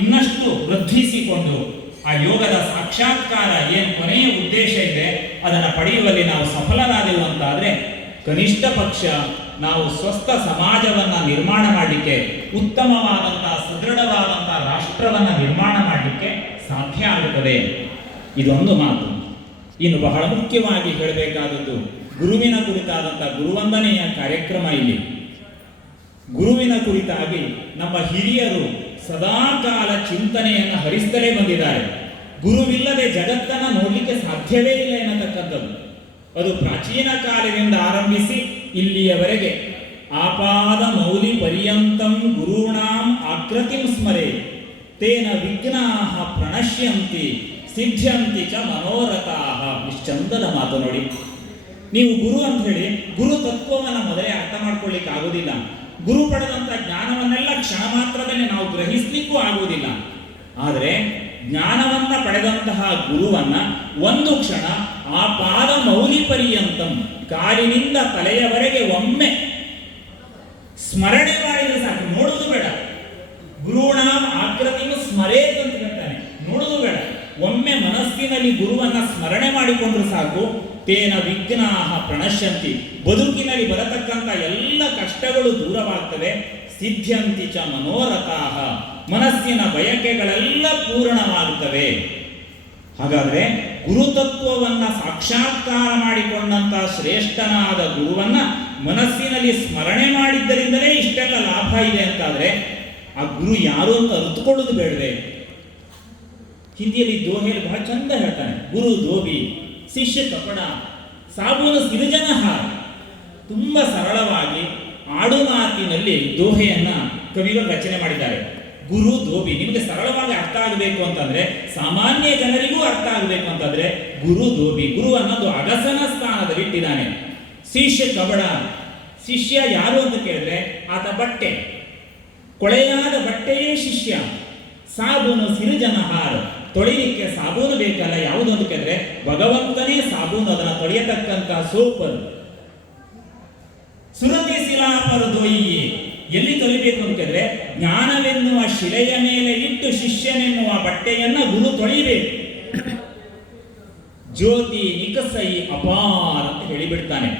ಇನ್ನಷ್ಟು ವೃದ್ಧಿಸಿಕೊಂಡು ಆ ಯೋಗದ ಸಾಕ್ಷಾತ್ಕಾರ ಏನು ಕೊನೆಯ ಉದ್ದೇಶ ಇದೆ ಅದನ್ನು ಪಡೆಯುವಲ್ಲಿ ನಾವು ಸಫಲರಾದೆವು ಅಂತಾದರೆ ಕನಿಷ್ಠ ಪಕ್ಷ ನಾವು ಸ್ವಸ್ಥ ಸಮಾಜವನ್ನು ನಿರ್ಮಾಣ ಮಾಡಲಿಕ್ಕೆ, ಉತ್ತಮವಾದಂತಹ ಸದೃಢವಾದಂತಹ ರಾಷ್ಟ್ರವನ್ನು ನಿರ್ಮಾಣ ಮಾಡಲಿಕ್ಕೆ ಸಾಧ್ಯ ಆಗುತ್ತದೆ. ಇದೊಂದು ಮಾತು. ಇನ್ನು ಬಹಳ ಮುಖ್ಯವಾಗಿ ಹೇಳಬೇಕಾದದ್ದು ಗುರುವಿನ ಕುರಿತಾದಂತಹ ಗುರುವಂದನೆಯ ಕಾರ್ಯಕ್ರಮ. ಇಲ್ಲಿ ಗುರುವಿನ ಕುರಿತಾಗಿ ನಮ್ಮ ಹಿರಿಯರು ಸದಾಕಾಲ ಚಿಂತನೆಯನ್ನು ಹರಿಸ್ತಲೇ ಬಂದಿದ್ದಾರೆ. ಗುರುವಿಲ್ಲದೆ ಜಗತ್ತನ್ನು ನೋಡಲಿಕ್ಕೆ ಸಾಧ್ಯವೇ ಇಲ್ಲ ಎನ್ನತಕ್ಕಂಥದ್ದು. ಅದು ಪ್ರಾಚೀನ ಕಾಲದಿಂದ ಆರಂಭಿಸಿ ಇಲ್ಲಿಯವರೆಗೆ ಆಪಾದ ಮೌಲಿ ಪರ್ಯಂತಂ ಗುರುಣಾಂ ಆಕೃತಿಂ ಸ್ಮರೆ ತೇನ ವಿಘ್ನಾಃ ಪ್ರಣಶ್ಯಂತಿ ಸಿದ್ಧ್ಯಂತಿ ಚ ಮನೋರಥಾಃ. ನಿಶ್ಚಂದದ ಮಾತು ನೋಡಿ. ನೀವು ಗುರು ಅಂತ ಹೇಳಿ ಗುರು ತತ್ವವನ್ನು ಮೊದಲೇ ಅರ್ಥ ಮಾಡ್ಕೊಳ್ಳಿಕ್ಕೆ ಆಗೋದಿಲ್ಲ. ಗುರು ಪಡೆದಂಥ ಜ್ಞಾನವನ್ನೆಲ್ಲ ಕ್ಷಣ ಮಾತ್ರದಲ್ಲಿ ನಾವು ಗ್ರಹಿಸಲಿಕ್ಕೂ ಆಗುವುದಿಲ್ಲ. ಆದರೆ ಜ್ಞಾನವನ್ನ ಪಡೆದಂತಹ ಗುರುವನ್ನ ಒಂದು ಕ್ಷಣ ಆ ಪಾದ ಮೌಲಿ ಪರ್ಯಂತಂ, ಕಾಲಿನಿಂದ ತಲೆಯವರೆಗೆ ಒಮ್ಮೆ ಸ್ಮರಣೆ ಮಾಡಿದ್ರೆ ಸಾಕು, ನೋಡುವುದು ಬೇಡ. ಗುರುಣಾಂ ಆಕೃತಿಯು ಸ್ಮರೇತ್ ಅಂತ ಹೇಳ್ತಾನೆ, ನೋಡುವುದು ಬೇಡ. ಒಮ್ಮೆ ಮನಸ್ಸಿನಲ್ಲಿ ಗುರುವನ್ನ ಸ್ಮರಣೆ ಮಾಡಿಕೊಂಡ್ರು ಸಾಕು. ತೇನ ವಿಘ್ನಾಃ ಪ್ರಣಶ್ಯಂತಿ, ಬದುಕಿನಲ್ಲಿ ಬರತಕ್ಕಂಥ ಎಲ್ಲ ಕಷ್ಟಗಳು ದೂರವಾಗ್ತವೆ. ಸಿದ್ಧ್ಯಂತಿ ಚ ಮನೋರಥಾಃ, ಮನಸ್ಸಿನ ಬಯಕೆಗಳೆಲ್ಲ ಪೂರ್ಣವಾಗುತ್ತವೆ. ಹಾಗಾದ್ರೆ ಗುರುತತ್ವವನ್ನ ಸಾಕ್ಷಾತ್ಕಾರ ಮಾಡಿಕೊಂಡಂತ ಶ್ರೇಷ್ಠನಾದ ಗುರುವನ್ನ ಮನಸ್ಸಿನಲ್ಲಿ ಸ್ಮರಣೆ ಮಾಡಿದ್ದರಿಂದಲೇ ಇಷ್ಟೆಲ್ಲ ಲಾಭ ಇದೆ ಅಂತಾದ್ರೆ ಆ ಗುರು ಯಾರು ಅಂತ ಅರಿತುಕೊಳ್ಳೋದು ಬೇಡವೆ? ಹಿಂದಿಯಲ್ಲಿ ದೋಹೆಯಲ್ಲಿ ಬಹಳ ಚಂದ ಹೇಳ್ತಾನೆ, ಗುರು ಧೋಬಿ ಶಿಷ್ಯ ಕಪಡ ಸಾಬೂನು ಸಿರುಜನಹಾರ. ತುಂಬಾ ಸರಳವಾಗಿ ಆಡು ಮಾತಿನಲ್ಲಿ ದೋಹೆಯನ್ನ ಕವಿಗಳು ರಚನೆ ಮಾಡಿದ್ದಾರೆ. ಗುರು ಧೋಬಿ ನಿಮಗೆ ಸರಳವಾಗಿ ಅರ್ಥ ಆಗಬೇಕು ಅಂತಂದ್ರೆ, ಸಾಮಾನ್ಯ ಜನರಿಗೂ ಅರ್ಥ ಆಗಬೇಕು ಅಂತಂದ್ರೆ ಗುರು ಧೋಬಿ, ಗುರು ಅನ್ನೋದು ಅಗಸನ ಸ್ಥಾನದಲ್ಲಿ ಇಟ್ಟಿದ್ದಾನೆ. ಶಿಷ್ಯ ಕಬಡ, ಶಿಷ್ಯ ಯಾರು ಅಂತ ಕೇಳಿದ್ರೆ ಆತ ಬಟ್ಟೆ, ಕೊಳೆಯಾದ ಬಟ್ಟೆಯೇ ಶಿಷ್ಯ. ಸಾಬೂನು ಸಿರುಜನಹಾರ, ತೊಳಿಲಿಕ್ಕೆ ಸಾಬೂನು ಬೇಕಲ್ಲ, ಯಾವುದು ಅಂತ ಕೇಳಿದ್ರೆ ಭಗವಂತನೇ ಸಾಬೂನು, ಅದನ್ನು ತೊಳೆಯತಕ್ಕಂತ ಸೋಪರು. ಸುರತಿ ಶಿಲಾಪರ ದೊಯ್ಯಿ, ಎಲ್ಲಿ ತೊಳಿಬೇಕು ಅಂತ ಕೇಳಿದ್ರೆ ಜ್ಞಾನವೆನ್ನುವ ಶಿಲೆಯ ಮೇಲೆ ಇಟ್ಟು ಶಿಷ್ಯನೆನ್ನುವ ಬಟ್ಟೆಯನ್ನ ಗುರು ತೊಳಿಬೇಕು. ಜ್ಯೋತಿ ನಿಕಸೈ ಅಪಾರ ಅಂತ ಹೇಳಿಬಿಡ್ತಾನೆ.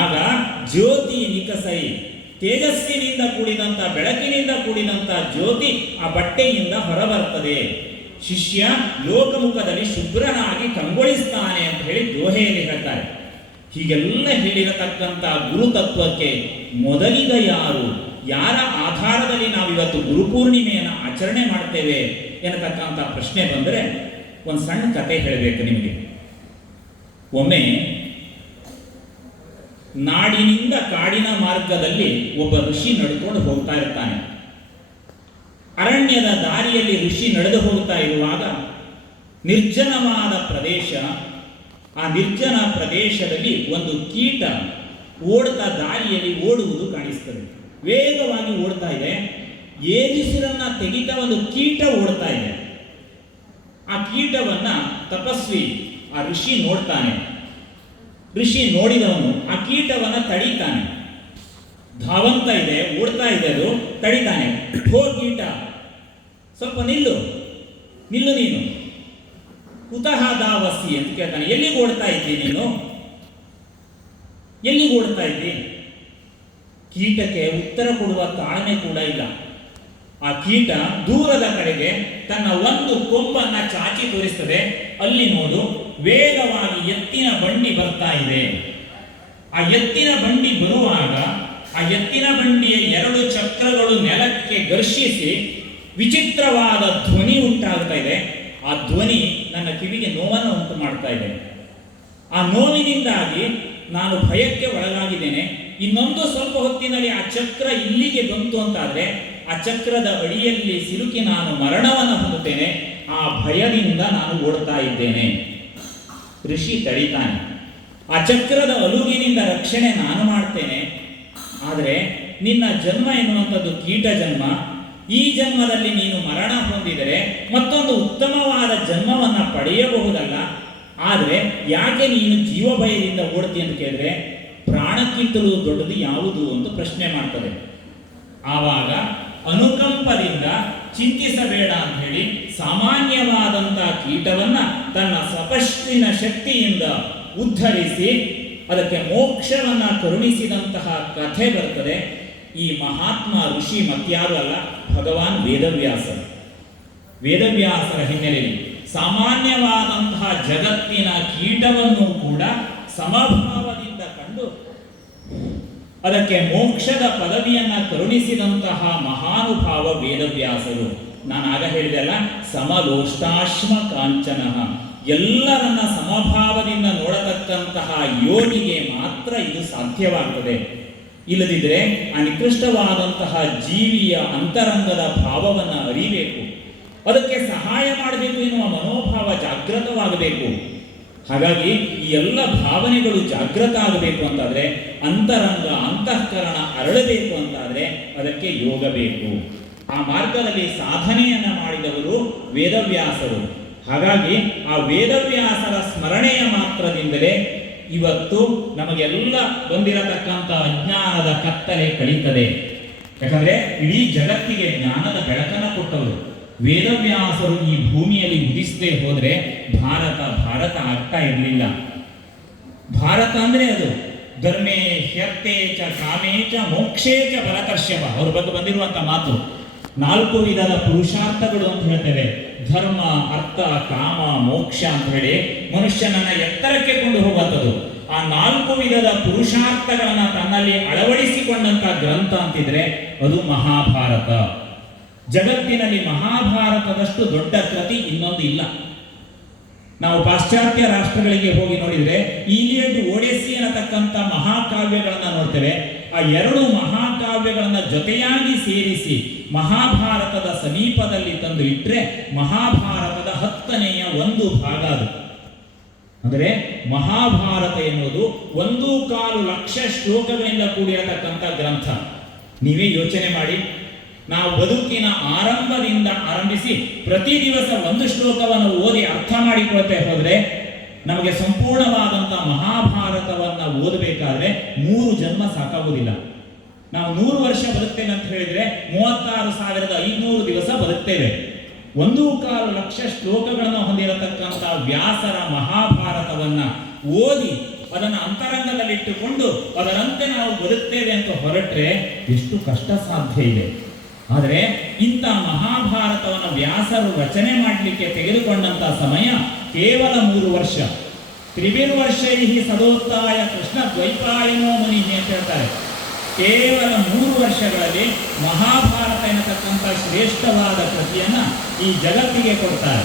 ಆಗ ಜ್ಯೋತಿ ನಿಕಸೈ, ತೇಜಸ್ಸಿನಿಂದ ಕೂಡಿದಂತ, ಬೆಳಕಿನಿಂದ ಕೂಡಿದಂತ ಜ್ಯೋತಿ ಆ ಬಟ್ಟೆಯಿಂದ ಹೊರಬರ್ತದೆ. ಶಿಷ್ಯ ಲೋಕಮುಖದಲ್ಲಿ ಶುಭ್ರನಾಗಿ ಕಂಗೊಳಿಸ್ತಾನೆ ಅಂತ ಹೇಳಿ ದೋಹೆಯಲ್ಲಿ ಹೇಳ್ತಾರೆ. ಹೀಗೆಲ್ಲ ಹೇಳಿರತಕ್ಕಂಥ ಗುರುತತ್ವಕ್ಕೆ ಮೊದಲಿಗ ಯಾರು, ಯಾರ ಆಧಾರದಲ್ಲಿ ನಾವಿವತ್ತು ಗುರುಪೂರ್ಣಿಮೆಯನ್ನು ಆಚರಣೆ ಮಾಡ್ತೇವೆ ಎನ್ನತಕ್ಕಂಥ ಪ್ರಶ್ನೆ ಬಂದರೆ ಒಂದು ಸಣ್ಣ ಕತೆ ಹೇಳಬೇಕು ನಿಮಗೆ. ಒಮ್ಮೆ ನಾಡಿನಿಂದ ಕಾಡಿನ ಮಾರ್ಗದಲ್ಲಿ ಒಬ್ಬ ಋಷಿ ನಡ್ಕೊಂಡು ಹೋಗ್ತಾ ಇರ್ತಾನೆ. ಅರಣ್ಯದ ದಾರಿಯಲ್ಲಿ ಋಷಿ ನಡೆದು ಹೋಗ್ತಾ ಇರುವಾಗ ನಿರ್ಜನವಾದ ಪ್ರದೇಶ, ಆ ನಿರ್ಜನ ಪ್ರದೇಶದಲ್ಲಿ ಒಂದು ಕೀಟ ಓಡ್ತಾ ದಾರಿಯಲ್ಲಿ ಓಡುವುದು ಕಾಣಿಸ್ತದೆ. ವೇಗವಾಗಿ ಓಡ್ತಾ ಇದೆ. ಏರಿಸಿರನ್ನ ತೆಗಿತಾ ಒಂದು ಕೀಟ ಓಡ್ತಾ ಇದೆ. ಆ ಕೀಟವನ್ನ ತಪಸ್ವಿ ಆ ಋಷಿ ನೋಡ್ತಾನೆ. ಋಷಿ ನೋಡಿದವನು ಆ ಕೀಟವನ್ನ ತಡೀತಾನೆ. ಧಾವಂತ ಇದೆ, ಓಡ್ತಾ ಇದೆ, ಅದು ತಡಿತಾನೆ. ಹೋ ಕೀಟ, ಸ್ವಲ್ಪ ನಿಲ್ಲು, ನಿಲ್ಲು ನೀನು. ಕುತಃ ಧಾವಸಿ ಅಂತ ಕೇಳ್ತಾನೆ. ಎಲ್ಲಿಗೆ ಓಡ್ತಾ ಇದ್ದಿ ನೀನು, ಎಲ್ಲಿಗೆ ಓಡ್ತಾ ಇದ್ದಿ? ಕೀಟಕ್ಕೆ ಉತ್ತರ ಕೊಡುವ ತಾಳ್ಮೆ ಕೂಡ ಇಲ್ಲ. ಆ ಕೀಟ ದೂರದ ಕಡೆಗೆ ತನ್ನ ಒಂದು ಕೊಂಬನ್ನ ಚಾಚಿ ತೋರಿಸ್ತದೆ. ಅಲ್ಲಿ ನೋಡು, ವೇಗವಾಗಿ ಎತ್ತಿನ ಬಂಡಿ ಬರ್ತಾ ಇದೆ. ಆ ಎತ್ತಿನ ಬಂಡಿ ಬರುವಾಗ ಆ ಎತ್ತಿನ ಬಂಡಿಯ ಎರಡು ಚಕ್ರಗಳು ನೆಲಕ್ಕೆ ಘರ್ಷಿಸಿ ವಿಚಿತ್ರವಾದ ಧ್ವನಿ ಉಂಟಾಗ್ತಾ ಇದೆ. ಆ ಧ್ವನಿ ನನ್ನ ಕಿವಿಗೆ ನೋವನ್ನು ಉಂಟು ಮಾಡ್ತಾ ಇದೆ. ಆ ನೋವಿನಿಂದಾಗಿ ನಾನು ಭಯಕ್ಕೆ ಒಳಗಾಗಿದ್ದೇನೆ. ಇನ್ನೊಂದು ಸ್ವಲ್ಪ ಹೊತ್ತಿನಲ್ಲಿ ಆ ಚಕ್ರ ಇಲ್ಲಿಗೆ ಬಂತು ಅಂತಾದ್ರೆ ಆ ಚಕ್ರದ ಅಡಿಯಲ್ಲಿ ಸಿಲುಕಿ ನಾನು ಮರಣವನ್ನು ಹೊಂದುತ್ತೇನೆ. ಆ ಭಯದಿಂದ ನಾನು ಓಡ್ತಾ ಇದ್ದೇನೆ. ಋಷಿ ತಡಿತಾನೆ. ಆ ಚಕ್ರದ ಅಲುಗಿನಿಂದ ರಕ್ಷಣೆ ನಾನು ಮಾಡ್ತೇನೆ. ಆದರೆ ನಿನ್ನ ಜನ್ಮ ಎನ್ನುವಂಥದ್ದು ಕೀಟ ಜನ್ಮ. ಈ ಜನ್ಮದಲ್ಲಿ ನೀನು ಮರಣ ಹೊಂದಿದರೆ ಮತ್ತೊಂದು ಉತ್ತಮವಾದ ಜನ್ಮವನ್ನು ಪಡೆಯಬಹುದಲ್ಲ. ಆದರೆ ಯಾಕೆ ನೀನು ಜೀವ ಭಯದಿಂದ ಓಡ್ತಿ ಅಂತ ಕೇಳಿದ್ರೆ ಪ್ರಾಣಕ್ಕಿಂತಲೂ ದೊಡ್ಡದು ಯಾವುದು ಅಂತ ಪ್ರಶ್ನೆ ಮಾಡ್ತದೆ. ಆವಾಗ ಅನುಕಂಪದಿಂದ ಚಿಂತಿಸಬೇಡ ಅಂತ ಹೇಳಿ ಸಾಮಾನ್ಯವಾದಂಥ ಕೀಟವನ್ನ ತನ್ನ ಸ್ವಪಷ್ಟಿನ ಶಕ್ತಿಯಿಂದ ಉದ್ಧರಿಸಿ ಅದಕ್ಕೆ ಮೋಕ್ಷವನ್ನ ಕರುಣಿಸಿದಂತಹ ಕಥೆ ಬರ್ತದೆ. ಈ ಮಹಾತ್ಮ ಋಷಿ ಮತ್ಯಾರು ಅಲ್ಲ, ಭಗವಾನ್ ವೇದವ್ಯಾಸರು. ವೇದವ್ಯಾಸರ ಹಿನ್ನೆಲೆಯಲ್ಲಿ ಸಾಮಾನ್ಯವಾದಂತಹ ಜಗತ್ತಿನ ಕೀಟವನ್ನು ಕೂಡ ಸಮಭಾವದಿಂದ ಕಂಡು ಅದಕ್ಕೆ ಮೋಕ್ಷದ ಪದವಿಯನ್ನ ಕರುಣಿಸಿದಂತಹ ಮಹಾನುಭಾವ ವೇದವ್ಯಾಸರು. ನಾನು ಆಗ ಹೇಳಿದೆಲ್ಲ, ಸಮಲೋಷ್ಟಾಶ್ಮ ಕಾಂಚನ, ಎಲ್ಲರನ್ನ ಸಮಭಾವದಿಂದ ನೋಡತಕ್ಕಂತಹ ಯೋಗಿಗೆ ಮಾತ್ರ ಇದು ಸಾಧ್ಯವಾಗ್ತದೆ. ಇಲ್ಲದಿದ್ದರೆ ಆ ನಿಕೃಷ್ಟವಾದಂತಹ ಜೀವಿಯ ಅಂತರಂಗದ ಭಾವವನ್ನು ಅರಿಬೇಕು, ಅದಕ್ಕೆ ಸಹಾಯ ಮಾಡಬೇಕು ಎನ್ನುವ ಮನೋಭಾವ ಜಾಗೃತವಾಗಬೇಕು. ಹಾಗಾಗಿ ಈ ಎಲ್ಲ ಭಾವನೆಗಳು ಜಾಗೃತ ಆಗಬೇಕು ಅಂತಾದ್ರೆ, ಅಂತರಂಗ ಅಂತಃಕರಣ ಅರಳಬೇಕು ಅಂತಾದ್ರೆ ಅದಕ್ಕೆ ಯೋಗ ಬೇಕು. ಆ ಮಾರ್ಗದಲ್ಲಿ ಸಾಧನೆಯನ್ನ ಮಾಡಿದವರು ವೇದವ್ಯಾಸರು. ಹಾಗಾಗಿ ಆ ವೇದವ್ಯಾಸರ ಸ್ಮರಣೆಯ ಮಾತ್ರದಿಂದಲೇ ಇವತ್ತು ನಮಗೆಲ್ಲ ಬಂದಿರತಕ್ಕಂಥ ಅಜ್ಞಾನದ ಕತ್ತಲೆ ಕಳೀತದೆ. ಯಾಕಂದ್ರೆ ಇಡೀ ಜಗತ್ತಿಗೆ ಜ್ಞಾನದ ಬೆಳಕನ್ನು ಕೊಟ್ಟವರು ವೇದವ್ಯಾಸರು. ಈ ಭೂಮಿಯಲ್ಲಿ ಉದಿಸದೆ ಹೋದ್ರೆ ಭಾರತ ಆಗ್ತಾ ಇರಲಿಲ್ಲ. ಭಾರತ ಅಂದ್ರೆ ಅದು ಧರ್ಮೇ ಹ್ಯರ್ಥೇ ಚ ಕಾಮೇ ಚ ಮೋಕ್ಷೇ ಚ ಭರತರ್ಷಭ, ಅವ್ರ ಬಗ್ಗೆ ಬಂದಿರುವಂತ ಮಾತು. 4 ವಿಧದ ಪುರುಷಾರ್ಥಗಳು ಅಂತ ಹೇಳ್ತೇವೆ. ಧರ್ಮ, ಅರ್ಥ, ಕಾಮ, ಮೋಕ್ಷ ಅಂತ ಹೇಳಿ ಮನುಷ್ಯನನ್ನ ಎತ್ತರಕ್ಕೆ ಕೊಂಡು ಹೋಗುವಂಥದ್ದು. ಆ 4 ವಿಧದ ಪುರುಷಾರ್ಥಗಳನ್ನ ತನ್ನಲ್ಲಿ ಅಳವಡಿಸಿಕೊಂಡಂತ ಗ್ರಂಥ ಅಂತಿದ್ರೆ ಅದು ಮಹಾಭಾರತ. ಜಗತ್ತಿನಲ್ಲಿ ಮಹಾಭಾರತದಷ್ಟು ದೊಡ್ಡ ಕೃತಿ ಇನ್ನೊಂದು ಇಲ್ಲ. ನಾವು ಪಾಶ್ಚಾತ್ಯ ರಾಷ್ಟ್ರಗಳಿಗೆ ಹೋಗಿ ನೋಡಿದ್ರೆ ಈಲಿಯಡ್, ಓಡೆಸ್ಸಿ ಅನ್ನತಕ್ಕಂಥ ಮಹಾಕಾವ್ಯಗಳನ್ನ ನೋಡ್ತೇವೆ. ಆ 2 ಮಹಾಕಾವ್ಯಗಳನ್ನ ಜೊತೆಯಾಗಿ ಸೇರಿಸಿ ಮಹಾಭಾರತದ ಸಮೀಪದಲ್ಲಿ ತಂದು ಇಟ್ಟರೆ ಮಹಾಭಾರತದ 10ನೇ 1 ಭಾಗ ಅದು. ಅಂದರೆ ಮಹಾಭಾರತ ಎನ್ನುವುದು 1.25 ಲಕ್ಷ ಶ್ಲೋಕಗಳಿಂದ ಕೂಡಿರತಕ್ಕಂಥ ಗ್ರಂಥ. ನೀವೇ ಯೋಚನೆ ಮಾಡಿ, ನಾವು ಬದುಕಿನ ಆರಂಭದಿಂದ ಆರಂಭಿಸಿ ಪ್ರತಿ ದಿವಸ 1 ಶ್ಲೋಕವನ್ನು ಓದಿ ಅರ್ಥ ಮಾಡಿಕೊಳ್ತೇ ಹೋದ್ರೆ ನಮಗೆ ಸಂಪೂರ್ಣವಾದಂಥ ಮಹಾಭಾರತವನ್ನ ಓದಬೇಕಾದ್ರೆ 3 ಜನ್ಮ ಸಾಕಾಗುವುದಿಲ್ಲ. ನಾವು 100 ವರ್ಷ ಬದುಕ್ತೇವೆ ಅಂತ ಹೇಳಿದ್ರೆ 36,500 ದಿವಸ ಬದುಕ್ತೇವೆ. 1.25 ಲಕ್ಷ ಶ್ಲೋಕಗಳನ್ನು ಹೊಂದಿರತಕ್ಕಂಥ ವ್ಯಾಸರ ಮಹಾಭಾರತವನ್ನ ಓದಿ ಅದನ್ನು ಅಂತರಂಗದಲ್ಲಿಟ್ಟುಕೊಂಡು ಅದರಂತೆ ನಾವು ಬದುಕ್ತೇವೆ ಅಂತ ಹೊರಟ್ರೆ ಎಷ್ಟು ಕಷ್ಟ ಸಾಧ್ಯ ಇದೆ. ಆದರೆ ಇಂಥ ಮಹಾಭಾರತವನ್ನು ವ್ಯಾಸರು ರಚನೆ ಮಾಡಲಿಕ್ಕೆ ತೆಗೆದುಕೊಂಡಂತ ಸಮಯ ಕೇವಲ 3 ವರ್ಷ. ತ್ರಿಭಿರ್ವರ್ಷೈಃ ಸದೋತ್ತಾಯ ಕೃಷ್ಣ ದ್ವೈಪಾಯನೋ ಮುನಿ ಅಂತ ಹೇಳ್ತಾರೆ. ಕೇವಲ 3 ವರ್ಷಗಳಲ್ಲಿ ಮಹಾಭಾರತ ಎನ್ನತಕ್ಕಂಥ ಶ್ರೇಷ್ಠವಾದ ಕೃತಿಯನ್ನ ಈ ಜಗತ್ತಿಗೆ ಕೊಡ್ತಾರೆ.